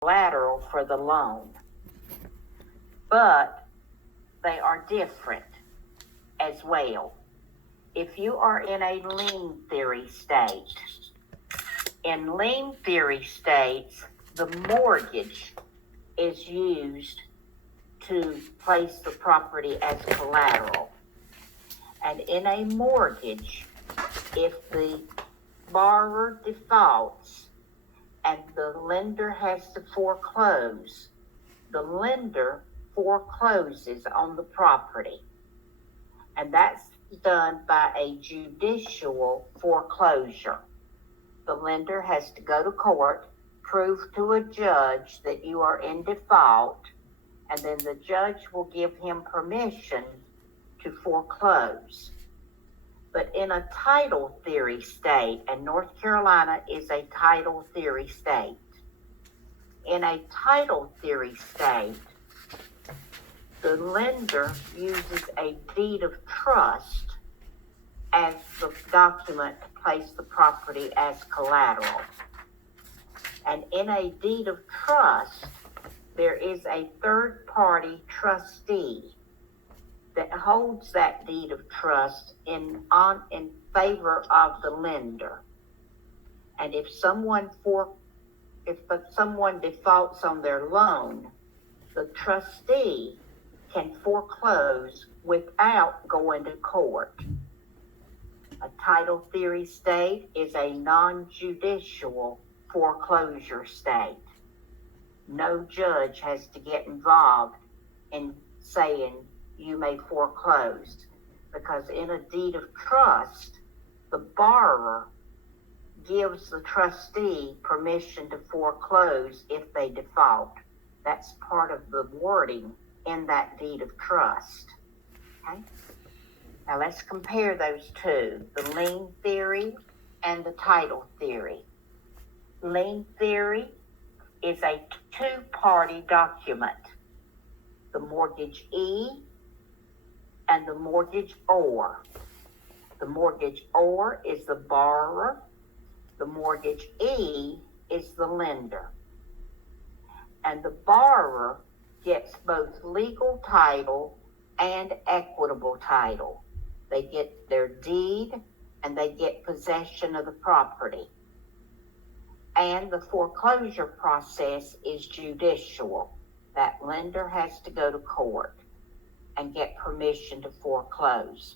collateral for the loan. But they are different as well. If you are in a lien theory state, in lien theory states, the mortgage is used to place the property as collateral. And in a mortgage, if the borrower defaults and the lender has to foreclose, the lender forecloses on the property. And that's done by a judicial foreclosure. The lender has to go to court, prove to a judge that you are in default, and then the judge will give him permission to foreclose. But in a title theory state, and North Carolina is a title theory state, in a title theory state, the lender uses a deed of trust as the document to place the property as collateral. And in a deed of trust, there is a third-party trustee that holds that deed of trust in favor of the lender. And if someone defaults on their loan, the trustee can foreclose without going to court. A title theory state is a non-judicial foreclosure state. No judge has to get involved in saying you may foreclose, because in a deed of trust, the borrower gives the trustee permission to foreclose if they default. That's part of the wording in that deed of trust. Okay? Now let's compare those two, the lien theory and the title theory. Lien theory is a two-party document, the mortgagee and the mortgagor. The mortgagor is the borrower, the mortgagee is the lender. And the borrower gets both legal title and equitable title. They get their deed and they get possession of the property. And the foreclosure process is judicial. That lender has to go to court and get permission to foreclose.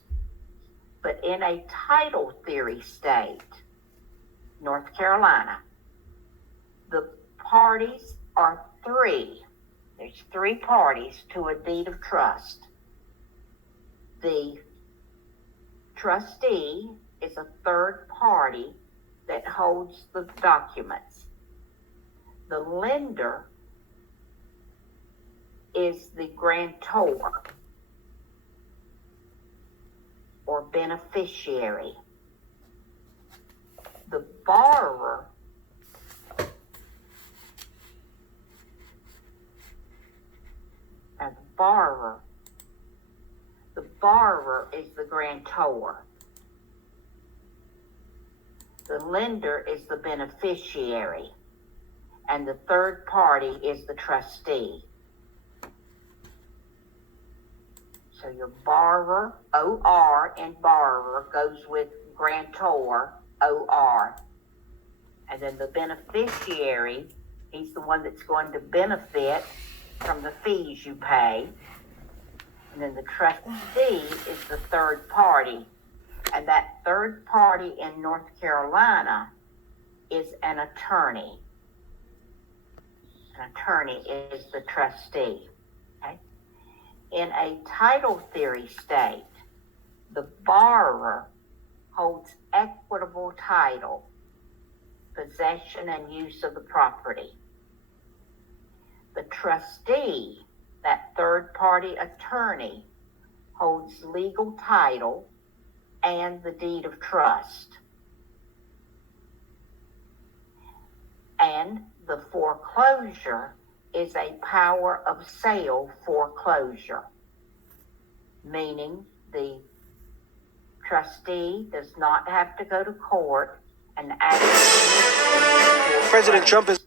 But in a title theory state, North Carolina, the parties are three. There's three parties to a deed of trust. The trustee is a third party that holds the documents. The lender is the grantor or beneficiary. The borrower is the grantor. The lender is the beneficiary, and the third party is the trustee. So your borrower, OR, and borrower goes with grantor, OR. And then the beneficiary, he's the one that's going to benefit from the fees you pay. And then the trustee is the third party. And that third party in North Carolina is an attorney. An attorney is the trustee. Okay? In a title theory state, the borrower holds equitable title, possession and use of the property. The trustee, that third party attorney, holds legal title and the deed of trust. And the foreclosure is a power of sale foreclosure, meaning the trustee does not have to go to court and ask President Trump is...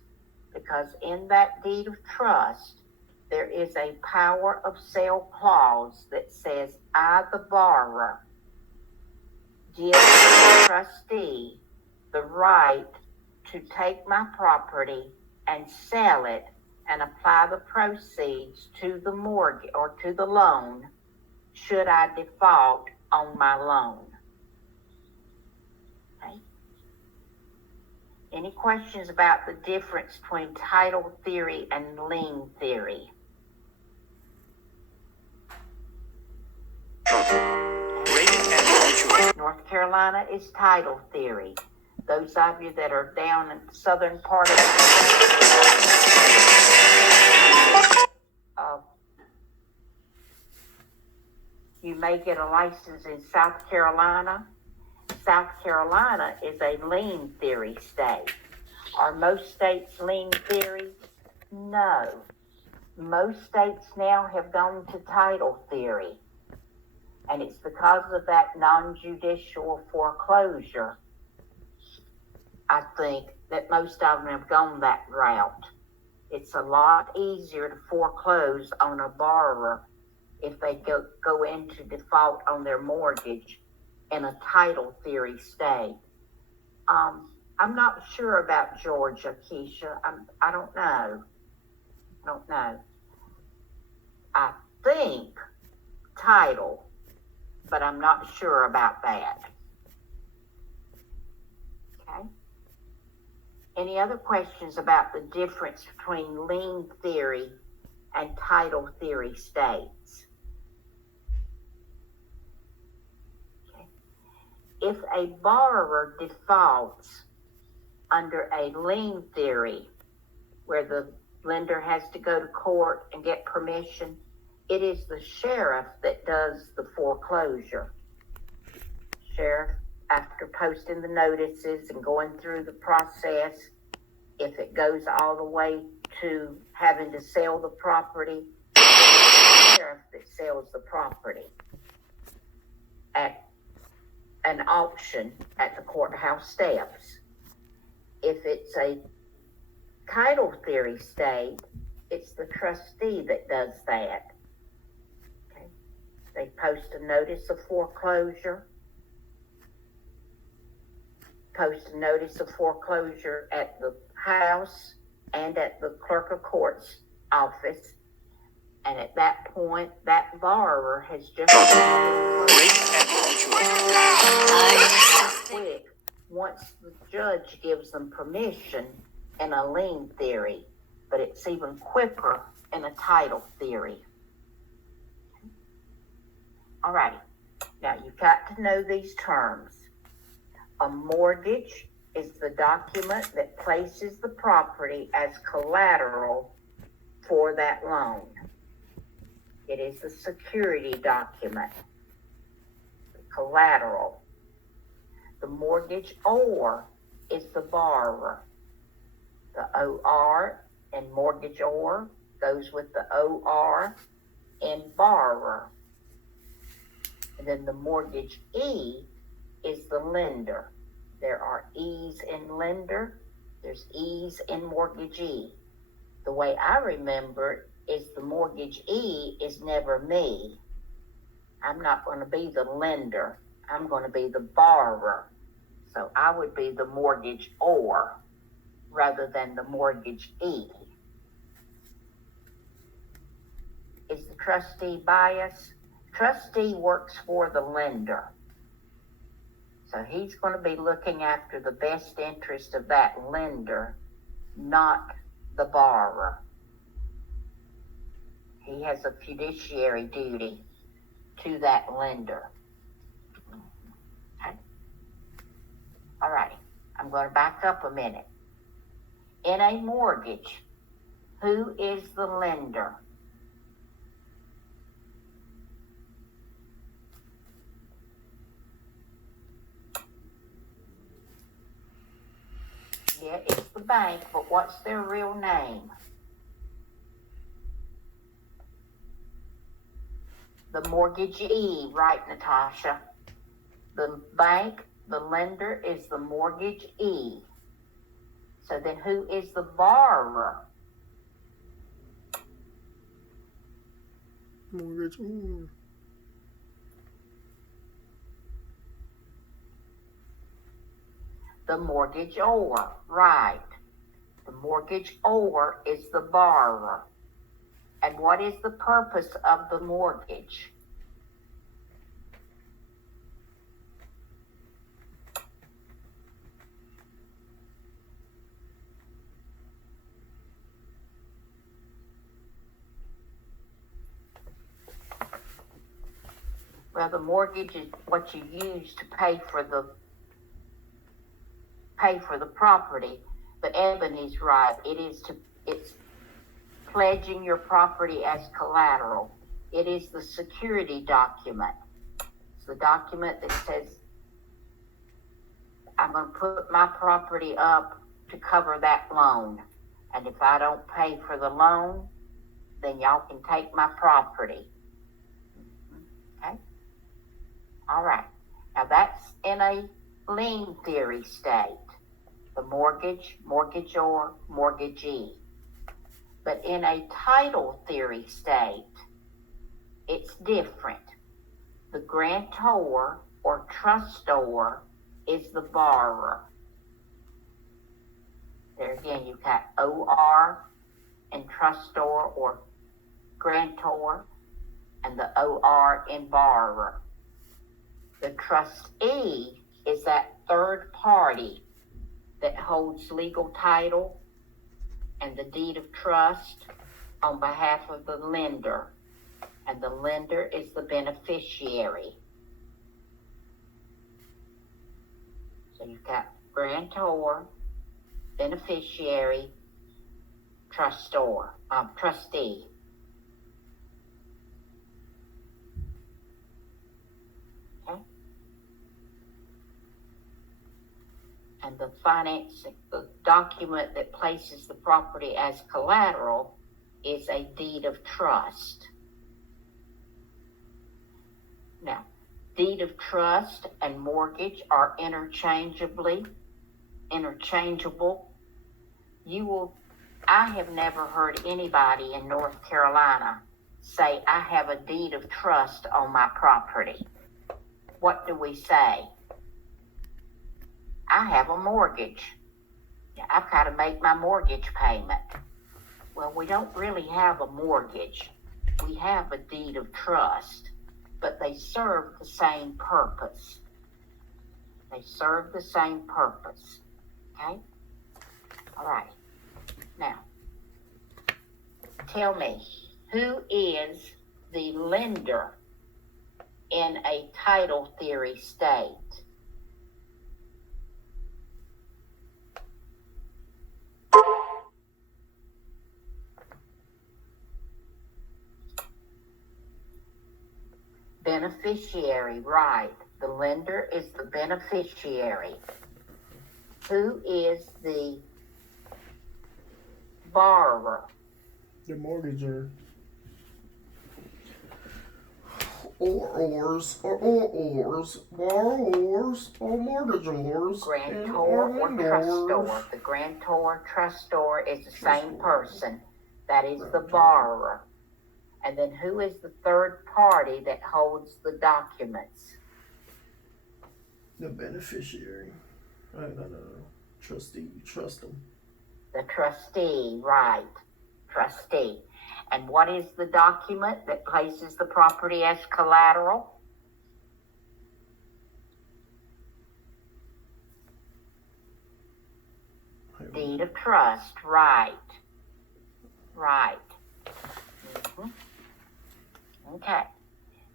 The because in that deed of trust, there is a power of sale clause that says, I, the borrower, give the trustee the right to take my property and sell it and apply the proceeds to the mortgage or to the loan should I default on my loan. Okay. Any questions about the difference between title theory and lien theory? North Carolina is title theory. Those of you that are down in the southern part of you may get a license in South Carolina. South Carolina is a lien theory state. Are most states lien theory? No. Most states now have gone to title theory. And it's because of that non-judicial foreclosure, I think, that most of them have gone that route. It's a lot easier to foreclose on a borrower if they go into default on their mortgage in a title theory state. I'm not sure about Georgia, Keisha. I don't know. I think title, but I'm not sure about that. Okay. Any other questions about the difference between lien theory and title theory states? Okay. If a borrower defaults under a lien theory, where the lender has to go to court and get permission, it is the sheriff that does the foreclosure. Sheriff, after posting the notices and going through the process, if it goes all the way to having to sell the property, it's the sheriff that sells the property at an auction at the courthouse steps. If it's a title theory state, it's the trustee that does that. Okay. They post a notice of foreclosure, at the house and at the clerk of court's office, and at that point, that borrower has just quick once the judge gives them permission in a lien theory, but it's even quicker in a title theory. All righty. Now you've got to know these terms. A mortgage is the document that places the property as collateral for that loan. It is the security document, the collateral. The mortgagor is the borrower. The OR in mortgagor goes with the OR in borrower. And then the mortgagee is the lender. There are E's in lender, there's E's in mortgagee. The way I remember it is the mortgagee is never me. I'm not going to be the lender. I'm going to be the borrower. So I would be the mortgagor rather than the mortgagee. Is the trustee biased? Trustee works for the lender. So he's going to be looking after the best interest of that lender, not the borrower. He has a fiduciary duty to that lender. Okay. All right. I'm going to back up a minute. In a mortgage, who is the lender? Yeah, it's the bank, but what's their real name? The mortgagee, right, Natasha? The bank, the lender is the mortgagee. So then who is the borrower? Mortgagor. The mortgagor, right. The mortgagor is the borrower. And what is the purpose of the mortgage? Well, the mortgage is what you use to pay for the property. But Ebony's right. It's pledging your property as collateral. It is the security document. It's the document that says, I'm going to put my property up to cover that loan. And if I don't pay for the loan, then y'all can take my property. Okay? All right. Now that's in a lien theory state. The mortgage, mortgagor, mortgagee. But in a title theory state, it's different. The grantor or trustor is the borrower. There again, you've got OR in trustor or grantor and the OR in borrower. The trustee is that third party that holds legal title and the deed of trust on behalf of the lender. And the lender is the beneficiary. So you've got grantor, beneficiary, trustee. Okay? And the document that places the property as collateral is a deed of trust. Now, deed of trust and mortgage are interchangeable. I have never heard anybody in North Carolina say, I have a deed of trust on my property. What do we say? I have a mortgage. I've got to make my mortgage payment. Well, we don't really have a mortgage. We have a deed of trust, but they serve the same purpose. Okay? All right. Now, tell me, who is the lender in a title theory state? Beneficiary, right. The lender is the beneficiary. Who is the borrower? The mortgager. Borrowers, borrowers, or mortgagors. Grantor or trustor. The grantor, trustor is the same person. That is the borrower. And then who is the third party that holds the documents? The beneficiary. No. Trustee, you trust them. The trustee, right. Trustee. And what is the document that places the property as collateral? Deed of trust, right. Mm-hmm. Okay.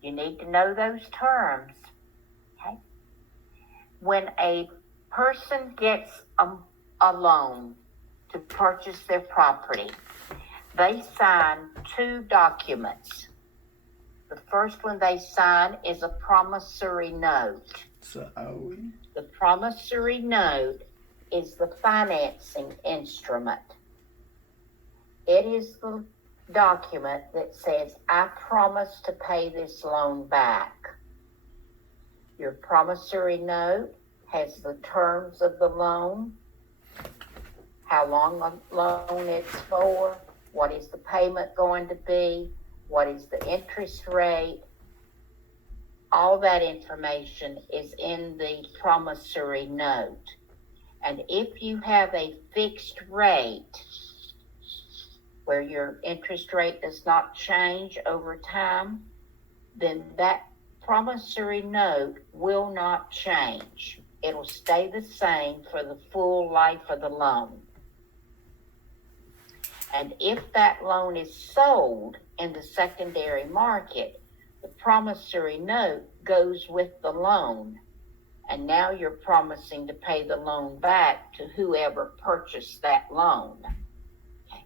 You need to know those terms. Okay. When a person gets a loan to purchase their property, they sign two documents. The first one they sign is a promissory note. The promissory note is the financing instrument. It is the document that says, I promise to pay this loan back. Your promissory note has the terms of the loan, how long a loan it's for, what is the payment going to be, what is the interest rate. All that information is in the promissory note. And if you have a fixed rate where your interest rate does not change over time, then that promissory note will not change. It'll stay the same for the full life of the loan. And if that loan is sold in the secondary market, the promissory note goes with the loan. And now you're promising to pay the loan back to whoever purchased that loan. Okay.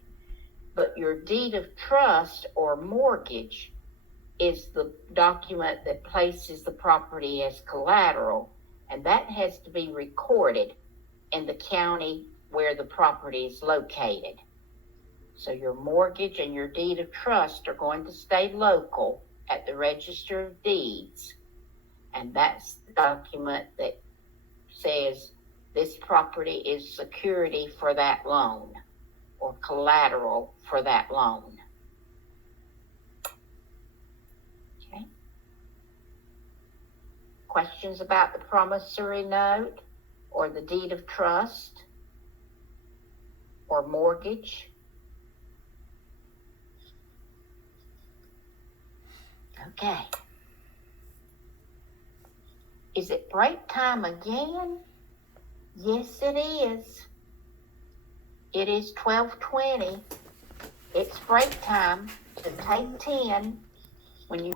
But your deed of trust or mortgage is the document that places the property as collateral, and that has to be recorded in the county where the property is located. So your mortgage and your deed of trust are going to stay local at the Register of Deeds, and that's the document that says this property is security for that loan or collateral for that loan. Okay. Questions about the promissory note or the deed of trust or mortgage? Okay. Is it break time again? Yes, it is. It is 12:20. It's break time, so take 10 when you